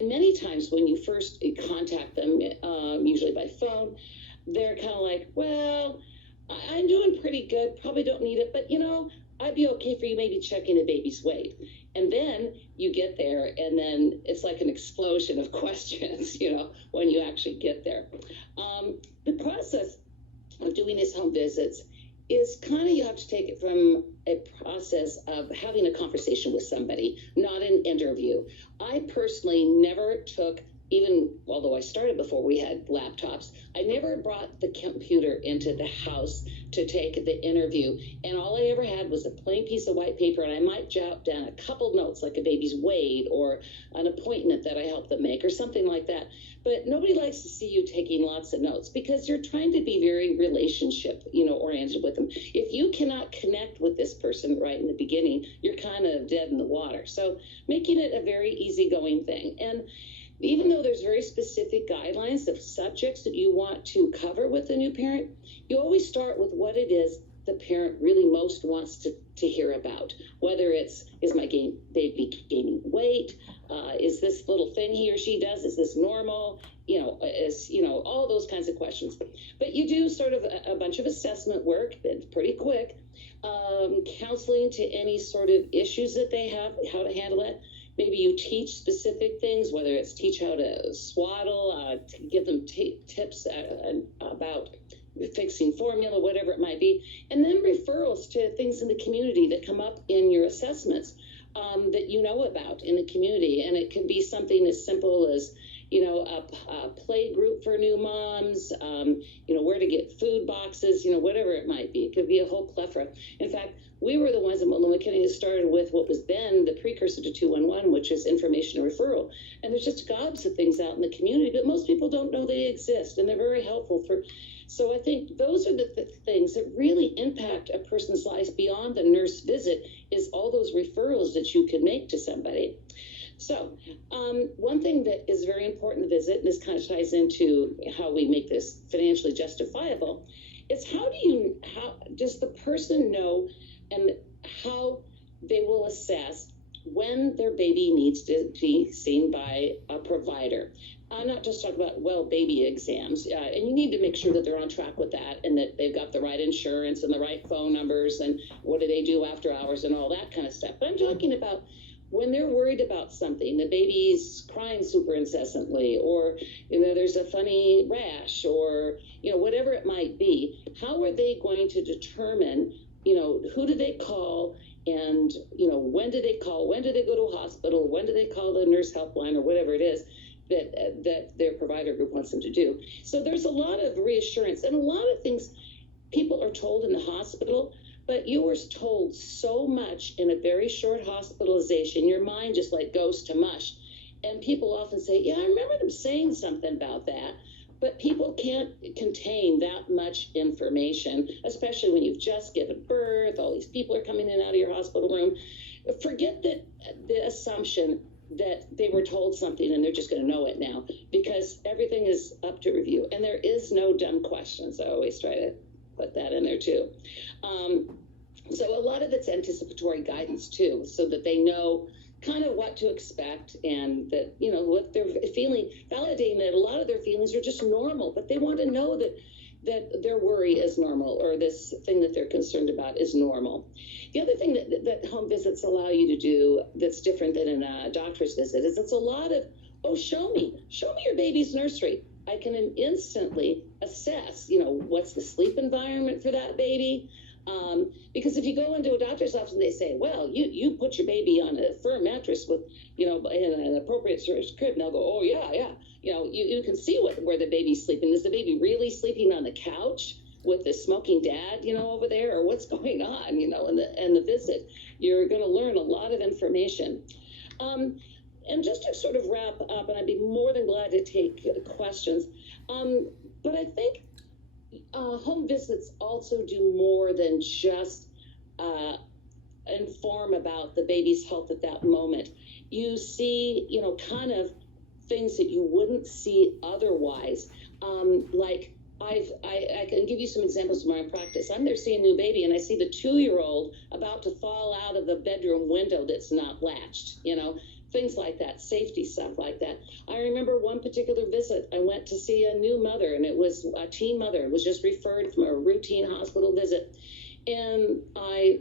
Many times when you first contact them, usually by phone, they're kind of like, well, I'm doing pretty good, probably don't need it, but I'd be okay for you maybe checking a baby's weight. And then you get there, and then it's like an explosion of questions, when you actually get there. The process of doing these home visits is kind of, you have to take it from a process of having a conversation with somebody, not an interview. I personally never took, even although I started before we had laptops, I never brought the computer into the house to take the interview. And all I ever had was a plain piece of white paper, and I might jot down a couple notes like a baby's weight or an appointment that I helped them make or something like that. But nobody likes to see you taking lots of notes because you're trying to be very relationship, oriented with them. If you cannot connect with this person right in the beginning, you're kind of dead in the water. So making it a very easygoing thing. And even though there's very specific guidelines of subjects that you want to cover with the new parent, you always start with what it is the parent really most wants to hear about. Whether it's, is my baby gaining weight? Is this little thing he or she does, is this normal? All those kinds of questions. But you do sort of a bunch of assessment work, it's pretty quick, counseling to any sort of issues that they have, how to handle it. Maybe you teach specific things, whether it's teach how to swaddle, to give them tips about fixing formula, whatever it might be, and then referrals to things in the community that come up in your assessments that you know about in the community. And it could be something as simple as, a play group for new moms, where to get food boxes, whatever it might be. It could be a whole plethora. In fact, we were the ones in Multnomah County that started with what was then the precursor to 211, which is information and referral. And there's just gobs of things out in the community, but most people don't know they exist, and they're very helpful for. So I think those are the things that really impact a person's life beyond the nurse visit, is all those referrals that you can make to somebody. So one thing that is very important to visit, and this kind of ties into how we make this financially justifiable, is how does the person know and how they will assess when their baby needs to be seen by a provider. I'm not just talking about baby exams, and you need to make sure that they're on track with that, and that they've got the right insurance and the right phone numbers, and what do they do after hours and all that kind of stuff. But I'm talking about when they're worried about something, the baby's crying super incessantly, or there's a funny rash, or whatever it might be. How are they going to determine who do they call, and when do they call, when do they go to a hospital, when do they call the nurse helpline, or whatever it is that their provider group wants them to do. So there's a lot of reassurance, and a lot of things people are told in the hospital, but you were told so much in a very short hospitalization, your mind just goes to mush. And people often say, yeah, I remember them saying something about that. But people can't contain that much information, especially when you've just given birth, all these people are coming in and out of your hospital room. Forget the assumption that they were told something and they're just going to know it now, because everything is up to review. And there is no dumb questions. I always try to put that in there too. So a lot of it's anticipatory guidance too, so that they know kind of what to expect, and that, what they're feeling, validating that a lot of their feelings are just normal, but they want to know that their worry is normal, or this thing that they're concerned about is normal. The other thing that home visits allow you to do that's different than in a doctor's visit is it's a lot of, show me your baby's nursery. I can instantly assess, what's the sleep environment for that baby. Because if you go into a doctor's office and they say, well, you put your baby on a firm mattress with, in an appropriate crib, and they'll go, oh, yeah. You can see where the baby's sleeping. Is the baby really sleeping on the couch with the smoking dad, over there, or what's going on, in the visit? You're going to learn a lot of information. And just to sort of wrap up, and I'd be more than glad to take questions, but I think home visits also do more than just inform about the baby's health at that moment. You see, kind of things that you wouldn't see otherwise. Like I can give you some examples from my practice. I'm there seeing a new baby, and I see the 2-year-old about to fall out of the bedroom window that's not latched, things like that, safety stuff like that. I remember one particular visit, I went to see a new mother, and it was a teen mother. It was just referred from a routine hospital visit. And I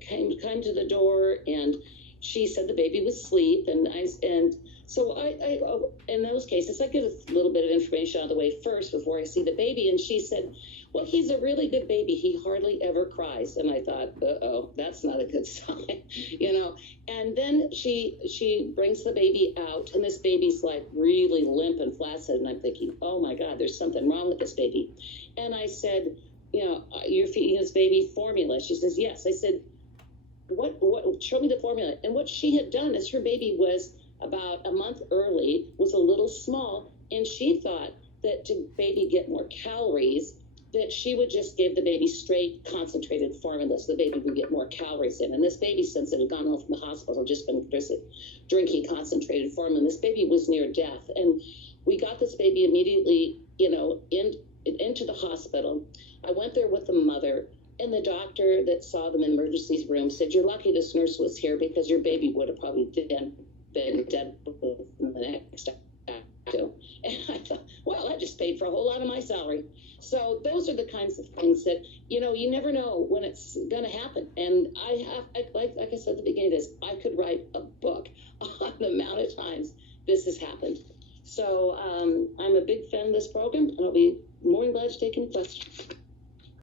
came to the door, and she said the baby was asleep, and so I in those cases I get a little bit of information out of the way first before I see the baby. And she said, well, he's a really good baby. He hardly ever cries. And I thought, uh-oh, that's not a good sign, you know. And then she brings the baby out, and this baby's like really limp and flaccid. And I'm thinking, oh my God, there's something wrong with this baby. And I said, you know, you're feeding this baby formula. She says, yes. I said, what, show me the formula. And what she had done is her baby was about a month early, was a little small, and she thought that to baby get more calories, that she would just give the baby straight concentrated formula so the baby would get more calories in. And this baby, since it had gone home from the hospital, just been drinking concentrated formula, and this baby was near death. And we got this baby immediately, you know, into the hospital. I went there with the mother, and the doctor that saw them in the emergency room said, you're lucky this nurse was here, because your baby would have probably been dead within the next hour. And I thought, well, I just paid for a whole lot of my salary. So those are the kinds of things that, you know, you never know when it's going to happen. And like I said at the beginning of this, I could write a book on the amount of times this has happened. So I'm a big fan of this program, and I'll be more than glad to take any questions.